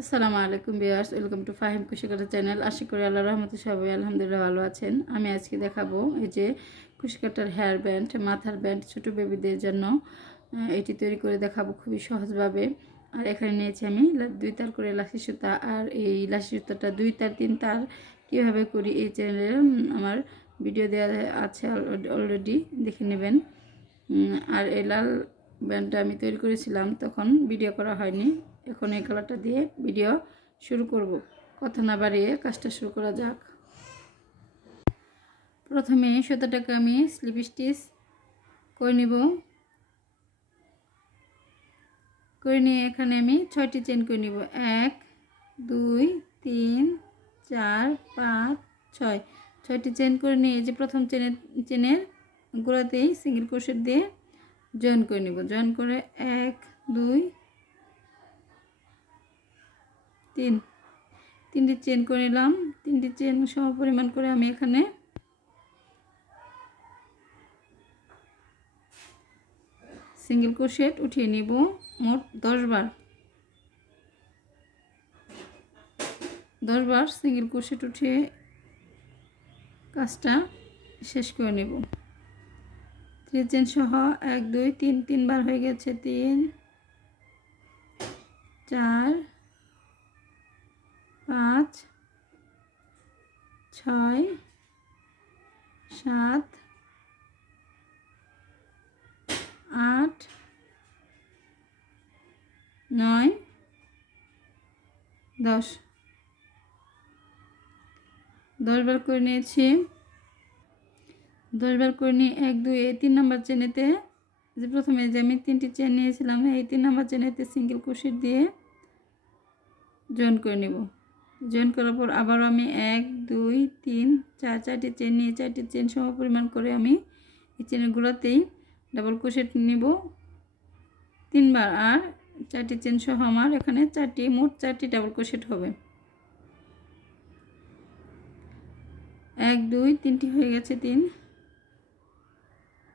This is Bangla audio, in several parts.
আসসালামু আলাইকুম বিয়ার্স ওয়েলকাম টু ফাহিম কুশিকাটা চ্যানেল। আশা করি আল্লাহ রহমতে সবাই আলহামদুলিল্লাহ ভালো আছেন। আমি আজকে দেখাবো এই যে কুশিকাটার হেয়ার ব্যান্ড মাথার ব্যান্ড ছোটো বেবিদের জন্য। এটি তৈরি করে দেখাবো খুবই সহজভাবে। আর এখানে নিয়েছি আমি দুই তার করে লাসি সুতা। আর এই লাসি সুতাটা দুই তার, তিন তার কীভাবে করি এই চ্যানেলে আমার ভিডিও দেওয়া আছে অলরেডি দেখে নেবেন। আর এই লাল ব্যান্ডটা আমি তৈরি করেছিলাম, তখন ভিডিও করা হয়নি। এখন এই কালারটা দিয়ে ভিডিও শুরু করব। কথা না বাড়িয়ে কাজটা শুরু করা যাক। প্রথমে সুতোটাকে আমি স্লিপ স্টিচ করে নিব। করে নিয়ে এখানে আমি ছয়টি চেন করে নিব। এক, দুই, তিন, চার, পাঁচ, ছয়। ছয়টি চেন করে নিয়ে যে প্রথম চেনের চেনের গোড়াতেই সিঙ্গেল ক্রোশেট দিয়ে জয়েন করে নিব। জয়েন করে এক, দুই তিন, তিনটি চেন করে নিলাম। তিনটি চেন সম পরিমাণ করে আমি এখানে সিঙ্গেল ক্রোশেট উঠিয়ে নিব মোট দশ বার। দশ বার সিঙ্গেল ক্রোশেট উঠিয়ে কাজটা শেষ করে নেব। থ্রি চেন সহ এক, দুই, তিন, তিনবার হয়ে গেছে তিন, চার পাঁচ, ছয়, সাত, আট, নয়, দশ। দশবার করে নিয়েছি। দশবার করে নিয়ে এক, দুই, এই তিন নম্বর চেনেতে যে প্রথমে যে আমি তিনটি চেন নিয়েছিলাম, এই তিন নম্বর চেনেতে সিঙ্গেল ক্রোশেট দিয়ে জয়েন করে নেব। জয়েন করার পর আবারও আমি এক, দুই, তিন, চার, চারটি চেন নিয়ে চারটি চেন সম পরিমাণ করে আমি এই চেনের গোড়াতেই ডাবল ক্রোশেট নিব। তিনবার আর চারটি চেন সহ আমার এখানে চারটি, মোট চারটি ডাবল ক্রোশেট হবে। এক, দুই, তিনটি হয়ে গেছে তিন।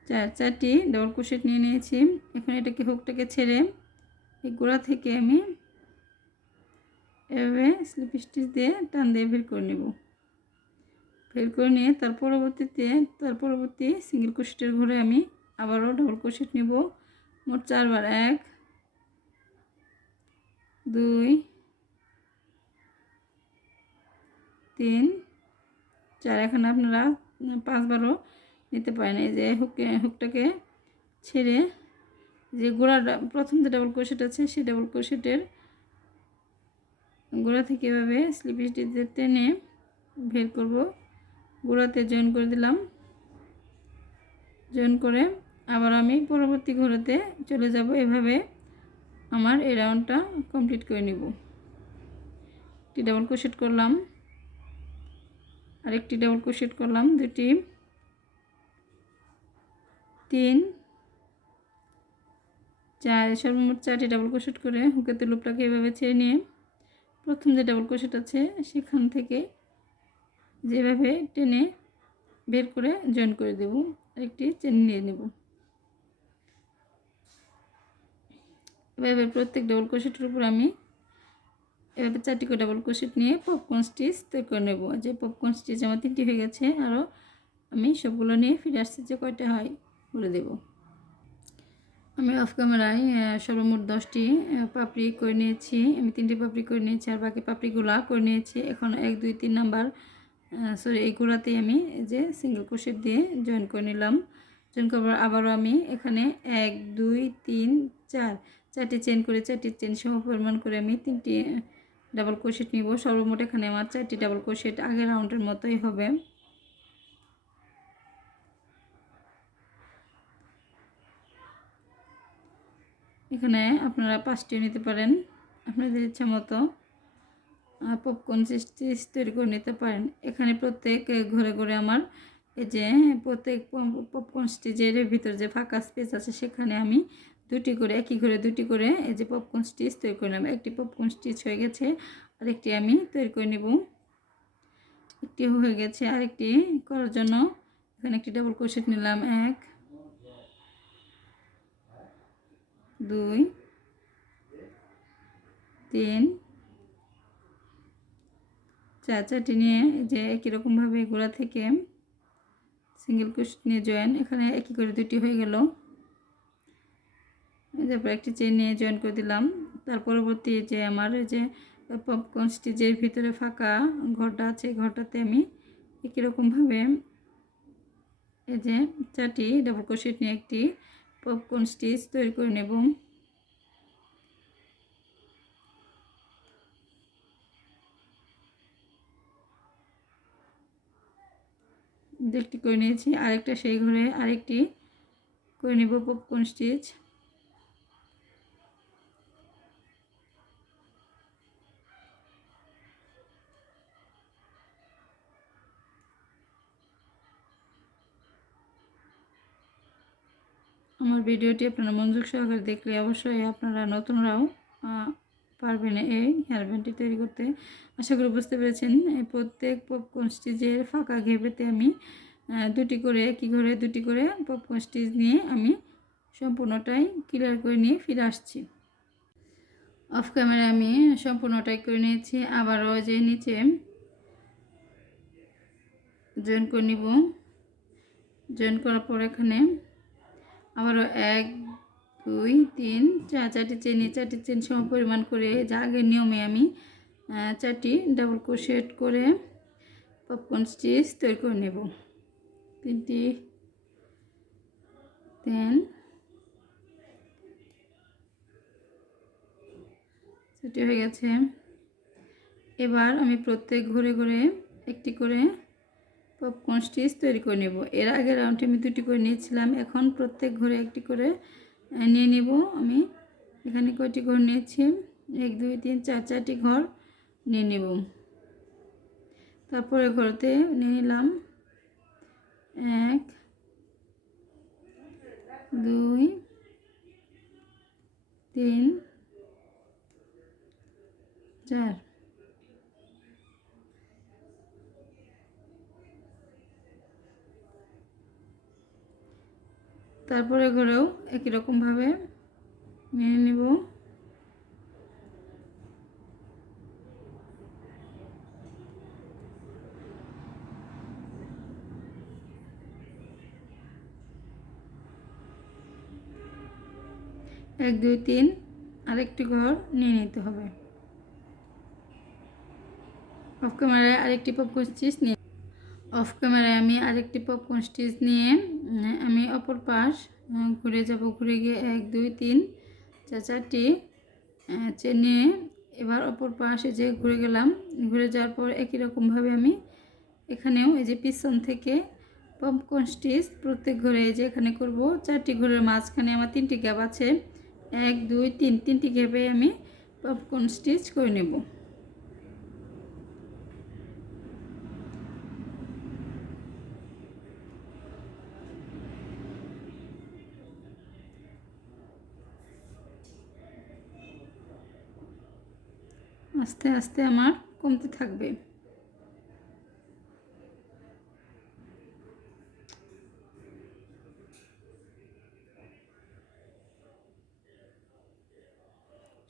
চার, চারটি ডাবল ক্রোশেট নিয়ে নিয়েছি। এখন এটাকে হুকটাকে ছেড়ে এই গোড়া থেকে আমি এভাবে স্লিপ স্টিচ দিয়ে টান দিয়ে বের করে নেব। বের করে নিয়ে তার পরবর্তীতে, তার পরবর্তী সিঙ্গেল ক্রোশেটের ঘরে আমি আবারও ডাবল ক্রোশেট নেব। মোট চারবার, এক, দুই, তিন, চার। এখানে আপনারা পাঁচবারও নিতে পারেন। এই যে হুকে হুকটাকে ছেড়ে যে গোড়া প্রথম যে ডাবল ক্রোশেট আছে, সেই ডাবল ক্রোশেটের গোড়া থেকে এভাবে স্লিপ স্টিচ টেনে বের করব। গোড়াতে জয়েন করে দিলাম। জয়েন করে আবার আমি পরবর্তী ঘরেতে চলে যাব। এভাবে আমার এই রাউন্ডটা কমপ্লিট করে নিব। একটি ডাবল ক্রোশেট করলাম। আরেকটি ডাবল ক্রোশেট করলাম দুটি। তিন। চার, সর্বমোট চারটি ডাবল ক্রোশেট করে হুকেতে লুপটাকে এভাবে ছেড়ে নিয়ে প্রথম যে ডাবল ক্রোশেট আছে, সেখান থেকে যেভাবে টেনে বের করে জয়েন করে দেব, আরেকটি চেন নিয়ে নেব। এভাবে প্রত্যেক ডাবল ক্রোশেটের উপর আমি এভাবে চারটি করে ডাবল ক্রোশেট নিয়ে পপকর্ন স্টিচ তৈরি করে নেব। যে পপকর্ন স্টিচ আমার তিনটি হয়ে গেছে আরও আমি সবগুলো নিয়ে ফিরে আসছি যে কয়টা হয় বলে দেব। আমি অফ ক্যামেরায় সর্বমোট দশটি পাপড়ি করে নিয়েছি। আমি তিনটি পাপড়ি করে নিয়েছি আর বাকি পাপড়িগুলা করে নিয়েছি। এখন এক, দুই, তিন নাম্বার সরি এই গোড়াতেই আমি যে সিঙ্গেল ক্রোশেট দিয়ে জয়েন করে নিলাম। জয়েন করার আবারও আমি এখানে এক, দুই, তিন, চার, চারটি চেন করে, চারটি চেন সম পরিমাণ করে আমি তিনটি ডাবল ক্রোশেট নিব। সর্বমোট এখানে আমার চারটি ডাবল ক্রোশেট আগের রাউন্ডের মতোই হবে। এখানে আপনারা পাঁচটিও নিতে পারেন। আপনাদের ইচ্ছা মতো পপকর্ন চিজ তৈরি করে নিতে পারেন। এখানে প্রত্যেক ঘরে ঘরে আমার এই যে প্রত্যেক পপকর্ন স্টিচের ভিতর যে ফাঁকা স্পেস আছে, সেখানে আমি দুটি করে, একই ঘরে দুটি করে এই যে পপকর্ন স্টিচ তৈরি করে নেব একটি পপকর্ন স্টিচ হয়ে গেছে, আরেকটি আমি তৈরি করে নেব। একটি হয়ে গেছে, আরেকটি করার জন্য এখানে একটি ডাবল ক্রোশেট নিলাম, এক দুই, তিন। চার চাটি নিয়ে যে একই রকমভাবে গোড়া থেকে সিঙ্গেল কুশ নিয়ে জয়েন এখানে একই করে দুটি হয়ে গেল। তারপর একটি চেন নিয়ে জয়েন করে দিলাম। তার পরবর্তী যে আমার যে পপকর্ন স্টিচের ভিতরে ফাঁকা ঘরটা আছে ঘরটাতে আমি একই রকমভাবে এই যে চারটি ডাবল ক্রোশেট নিয়ে একটি পপকর্ন স্টিচ তৈরি করে নেব। দুটি করে নিয়েছি, আরেকটা সেই ঘরে আরেকটি করে নেব পপকর্ন স্টিচ আমার ভিডিওটি আপনারা মনোযোগ সহকারে দেখলে অবশ্যই আপনারা নতুনরাও পারবেন এই হেয়ারব্যান্ডটি তৈরি করতে। আশা করি বুঝতে পেরেছেন, এই প্রত্যেক পপকর্ন স্টিচের ফাঁকা ঘেবেতে আমি দুটি করে কি করে দুটি করে পপকর্ন স্টিচ নিয়ে আমি সম্পূর্ণটাই ক্লিয়ার করে নিয়ে ফিরে আসছি। অফ ক্যামেরায় আমি সম্পূর্ণটাই করে নিয়েছি, আবারও যে নিচে জয়েন করে নিব। জয়েন করার পর এখানে আবারও এক, দুই, তিন চার চারটি চেন চারটি চেন সম পরিমাণ করে যা আগের নিয়মে আমি চারটি ডাবল ক্রোশেট করে পপকর্ন স্টিচ তৈরি করে নেব। তিনটি তিন সেটি হয়ে গেছে। এবার আমি প্রত্যেক ঘুরে ঘুরে একটি করে পপকর্ন স্টিচ তৈরি করে নেব। এর আগে রাউন্ডে আমি দুটি করে নিয়েছিলাম। এখন প্রত্যেক ঘরে একটি করে নিয়ে নেব আমি। এখানে কয়টি ঘর নিয়েছি? এক, দুই, তিন, চার, চারটি ঘর নিয়ে নেব। তারপরে ঘরতে নিয়ে নিলাম এক, দুই, তিন, চার। তারপরে ঘরেও একই রকমভাবে নিয়ে নিব। এক, দুই, তিন, আরেকটি ঘর নিয়ে নিতে হবে। অফ ক্যামেরায় আরেকটি পপকর্ন চিজ নিয়ে অফ ক্যামেরায় আমি আরেকটি পপকর্ন স্টিচ নিয়ে আমি অপর পাশ ঘুরে যাব। ঘুরে গিয়ে এক, দুই, তিন, চার, চারটি নিয়ে এবার অপর পাশে যে ঘুরে গেলাম, ঘুরে যাওয়ার পর একই রকমভাবে আমি এখানেও এই যে পিছন থেকে পপকর্ন স্টিচ প্রত্যেক ঘরে এই যে এখানে করব। চারটি ঘরের মাঝখানে আমার তিনটি গ্যাপ আছে। এক, দুই, তিন, তিনটি গ্যাপে আমি পপকর্ন স্টিচ করে নেব। আস্তে আস্তে আমার কমতে থাকবে।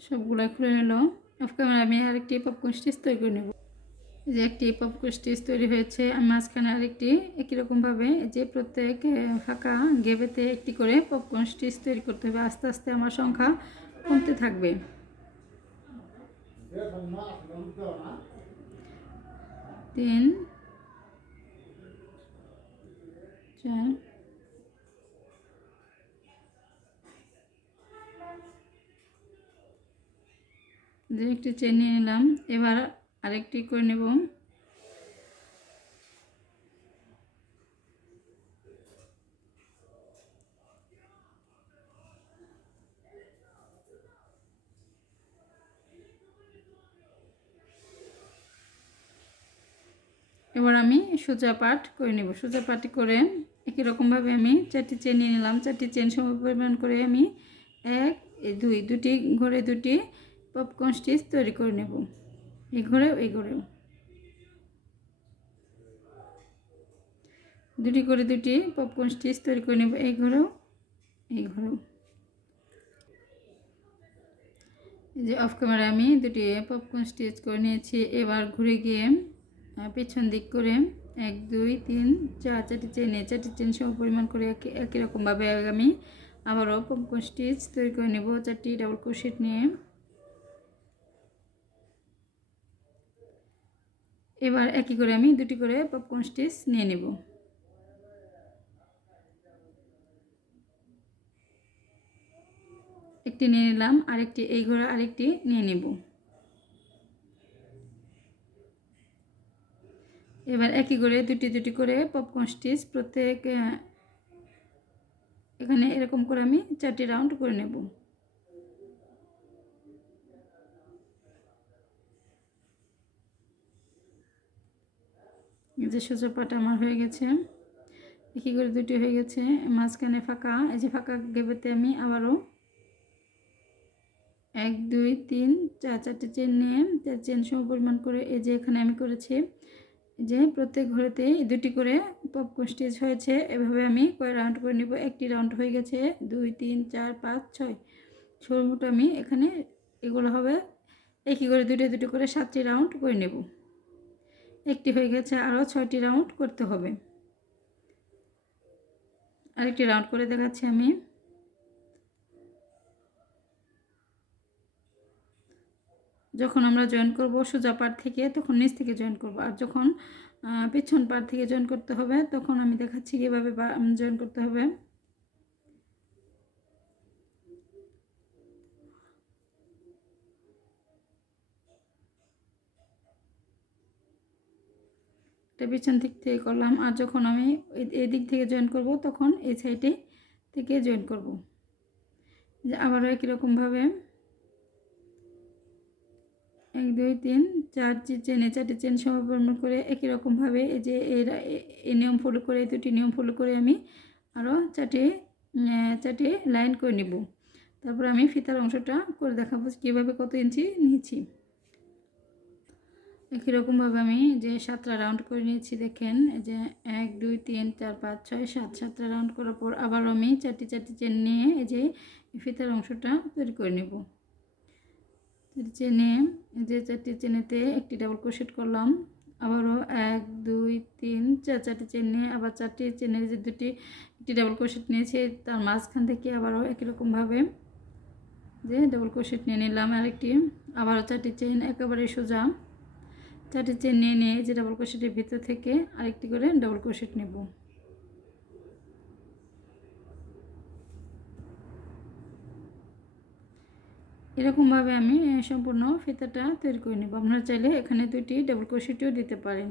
সবগুলো খুলে নিল। অফ আমি আরেকটি পপকর্ন স্টিচ তৈরি করে নেব। যে একটি পপকর্ন স্টিচ তৈরি হয়েছে আমি মাঝখানে আরেকটি একই রকমভাবে যে প্রত্যেক ফাঁকা গেবেতে একটি করে পপকর্ন স্টিচ তৈরি করতে হবে। আস্তে আস্তে আমার সংখ্যা কমতে থাকবে। তিন চার যে একটি চেন নিয়ে নিলাম এবার আরেকটি করে নেব এবার আমি সোজা পাট করে নেব। সোজা পাটি করে একই রকমভাবে আমি চারটি চেন নিয়ে নিলাম। চারটি চেন সম পরিমাণ করে আমি এক দুই, দুটি ঘরে দুটি পপকর্ন স্টিচ তৈরি করে নেব। এই ঘরেও এই ঘরেও। দুটি করে দুটি পপকর্ন স্টিচ তৈরি করে নেব। এই ঘরেও এই ঘরেও। যে অফ ক্যামেরা আমি দুটি পপকর্ন স্টিচ করে নিয়েছি। এবার ঘুরে গিয়ে পেছন দিক করে এক, দুই, তিন, চার, চারটি চেনে চারটি চেন সম পরিমাণ করে একই একই রকমভাবে আমি আবারও পপকর্ন স্টিচ তৈরি করে নেব। চারটি ডাবল ক্রোশেট নিয়ে। এবার একই করে আমি দুটি করে পপকর্ন স্টিচ নিয়ে নেব। একটি নিয়ে নিলাম, আরেকটি এই ঘোড়া আরেকটি নিয়ে নেব। এবার একই করে দুটি দুটি করে পপকর্ন স্টিচ প্রত্যেক এখানে এরকম করে আমি চারটি রাউন্ড করে নেব। এই যে সোজা পাটা আমার হয়ে গেছে। একই করে দুটি হয়ে গেছে। মাঝখানে ফাঁকা, এই যে ফাঁকা গেবেতে আমি আবারও এক, দুই, তিন, চার, চারটে চেন নিয়ে, চার চেন সম পরিমাণ করে এই যে এখানে আমি করেছি। যে প্রত্যেক ঘরেতেই দুটি করে পপকর্ন স্টেজ হয়েছে, এভাবে আমি কয় রাউন্ড করে নিব। একটি রাউন্ড হয়ে গেছে, দুই, তিন, চার, পাঁচ, ছয়। সর্বমোট আমি এখানে এগুলো হবে একই করে দুটো দুটো করে সাতটি রাউন্ড করে নেব। একটি হয়ে গেছে আরও ছয়টি রাউন্ড করতে হবে। আরেকটি রাউন্ড করে দেখাচ্ছি আমি। যখন আমরা জয়েন করব সোজা পার থেকে, তখন নিচ থেকে জয়েন করব। আর যখন পেছন পার থেকে জয়েন করতে হবে, তখন আমি দেখাচ্ছি কীভাবে জয়েন করতে হবে। এটা পিছন দিক থেকে করলাম। আর যখন আমি এই- এই দিক থেকে জয়েন করব, তখন এই সাইডে থেকে জয়েন করব। আবারও একই রকমভাবে এক, দুই, তিন, চার চেনে চারটে চেন সমাপন করে একই রকমভাবে এই যে এরা এই নিয়ম ফলো করে, এই দুটি নিয়ম ফলো করে আমি আরও চারটে চারটে লাইন করে নিব। তারপর আমি ফিতার অংশটা করে দেখাবো কীভাবে কত ইঞ্চি নিয়েছি। একই রকমভাবে আমি যে সাতটা রাউন্ড করে নিয়েছি, দেখেন যে এক, দুই, তিন, চার, পাঁচ, ছয়, সাত, সাতটা রাউন্ড করার পর আবার আমি চারটি চারটি চেন নিয়ে এই যে ফিতার অংশটা তৈরি করে নেব। চেনে যে চারটি চেনেতে একটি ডাবল ক্রোশেট করলাম আবারও এক দুই তিন চার চারটি চেন নিয়ে আবার চারটি চেনের যে দুটি একটি ডাবল ক্রোশেট নিয়েছি তার মাঝখান থেকে আবারও একই রকমভাবে যে ডাবল ক্রোশেট নিয়ে নিলাম আরেকটি আবারও চারটি চেন একেবারে সোজা চারটি চেন নিয়ে নিয়ে যে ডাবল ক্রোশেটের ভিতর থেকে আরেকটি করে ডাবল ক্রোশেট নেব এরকমভাবে আমি সম্পূর্ণ ফিতাটা তৈরি করে নেব। আপনারা চাইলে এখানে দুটি ডাবল ক্রোশেটও দিতে পারেন।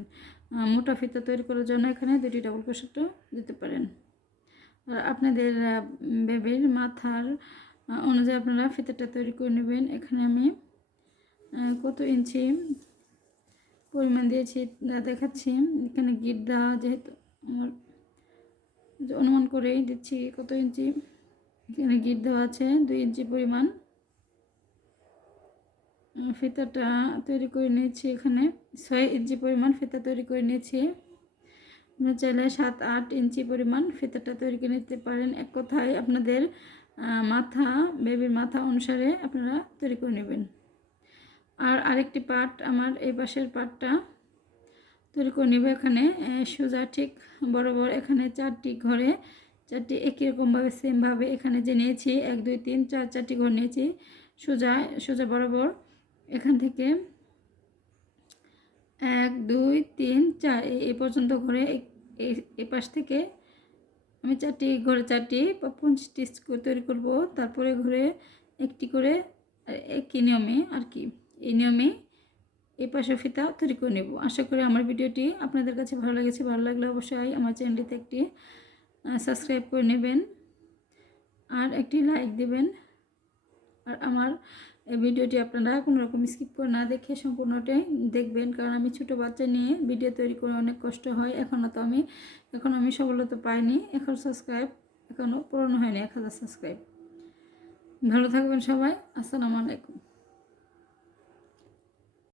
মোটা ফিতা তৈরি করার জন্য এখানে দুটি ডাবল ক্রোশেটও দিতে পারেন। আর আপনাদের বেবির মাথার অনুযায়ী আপনারা ফিতাটা তৈরি করে নেবেন। এখানে আমি কত ইঞ্চি পরিমাণ দিয়েছি দেখাচ্ছি। এখানে গিট দেওয়া যেহেতু আমার অনুমান করেই দিচ্ছি কত ইঞ্চি। এখানে গিট দেওয়া আছে দুই ইঞ্চি পরিমাণ। ফিতাটা তৈরি করে নিয়েছি এখানে। ছয় ইঞ্চি পরিমাণ ফিতা তৈরি করে নিয়েছি। আপনারা চাইলে সাত, আট ইঞ্চি পরিমাণ ফিতাটা তৈরি করে নিতে পারেন। এক কথায় আপনাদের মাথা বেবির মাথা অনুসারে আপনারা তৈরি করে নেবেন। আর আরেকটি পার্ট আমার এই পাশের পার্টটা তৈরি করে নেব এখানে। সোজা ঠিক বরাবর এখানে চারটি ঘরে, চারটি একই রকমভাবে সেমভাবে এখানে যে নিয়েছি, এক, দুই, তিন, চার, চারটি ঘর নিয়েছি। সোজা সোজা বরাবর এখান থেকে এক, দুই, তিন, চার এই পর্যন্ত ঘরে এই পাশ থেকে আমি চারটি ঘরে চারটি করে তৈরি করব। তারপরে ঘরে একটি করে একই নিয়মে আর কি, এই নিয়মে এই পাশে ফিতা তৈরি করে নেব। আশা করি আমার ভিডিওটি আপনাদের কাছে ভালো লেগেছে। ভালো লাগলে অবশ্যই আমার চ্যানেলটিতে একটি সাবস্ক্রাইব করে নেবেন আর একটি লাইক দেবেন। আর আমার এই ভিডিওটি আপনারা কোনো রকম স্কিপ করে না দেখে সম্পূর্ণটাই দেখবেন। কারণ আমি ছোট বাচ্চা নিয়ে ভিডিও তৈরি করে অনেক কষ্ট হয়। এখনও তো আমি এখন আমি সফলতা পাইনি। এখন সাবস্ক্রাইব এখনও পূরণ হয়নি, এক হাজার সাবস্ক্রাইব ভালো থাকবেন সবাই। আসসালামু আলাইকুম।